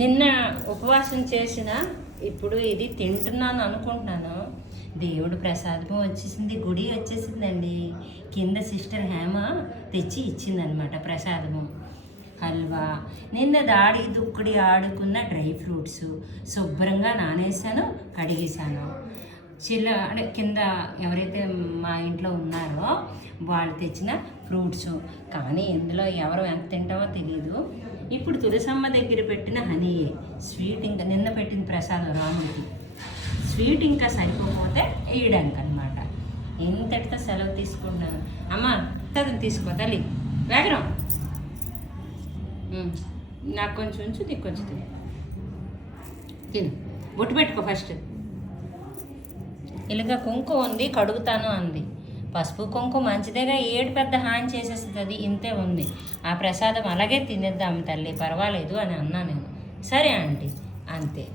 నిన్న ఉపవాసం చేసిన ఇప్పుడు ఇది తింటున్నాను అనుకుంటున్నాను. దేవుడు ప్రసాదం వచ్చేసింది, గుడి వచ్చేసిందండి. కింద సిస్టర్ హేమ తెచ్చి ఇచ్చిందనమాట ప్రసాదము. హల్వా, నిన్న దాడి దుక్కుడి ఆడుకున్న డ్రై ఫ్రూట్స్ శుభ్రంగా నానేసాను, కడిగేశాను. అంటే కింద ఎవరైతే మా ఇంట్లో ఉన్నారో వాళ్ళు తెచ్చిన ఫ్రూట్స్. కానీ ఇందులో ఎవరు ఎంత తింటామో తెలియదు. ఇప్పుడు తులసమ్మ దగ్గర పెట్టిన హనీయే స్వీట్, ఇంకా నిన్న పెట్టిన ప్రసాదం రాముడికి స్వీట్ ఇంకా సరిపోతే వేయడానికి అనమాట. ఇంతటితో సెలవు తీసుకుంటున్నాను. అమ్మ తదని తీసుకో తల్లి, వేగరం నాకు కొంచెం ఉంచు, నీకు కొంచెం తిను. బొట్టు పెట్టుకో ఫస్ట్. ఇలాగ కుంకుమ ఉంది, కడుగుతాను అంది. పసుపు కుంకుమ మంచిదేగా, ఏడు పెద్ద హాని చేసేస్తుంది, ఇంతే ఉంది. ఆ ప్రసాదం అలాగే తినేద్దాం తల్లి, పర్వాలేదు అని అన్నా నేను. సరే ఆంటీ, అంతే.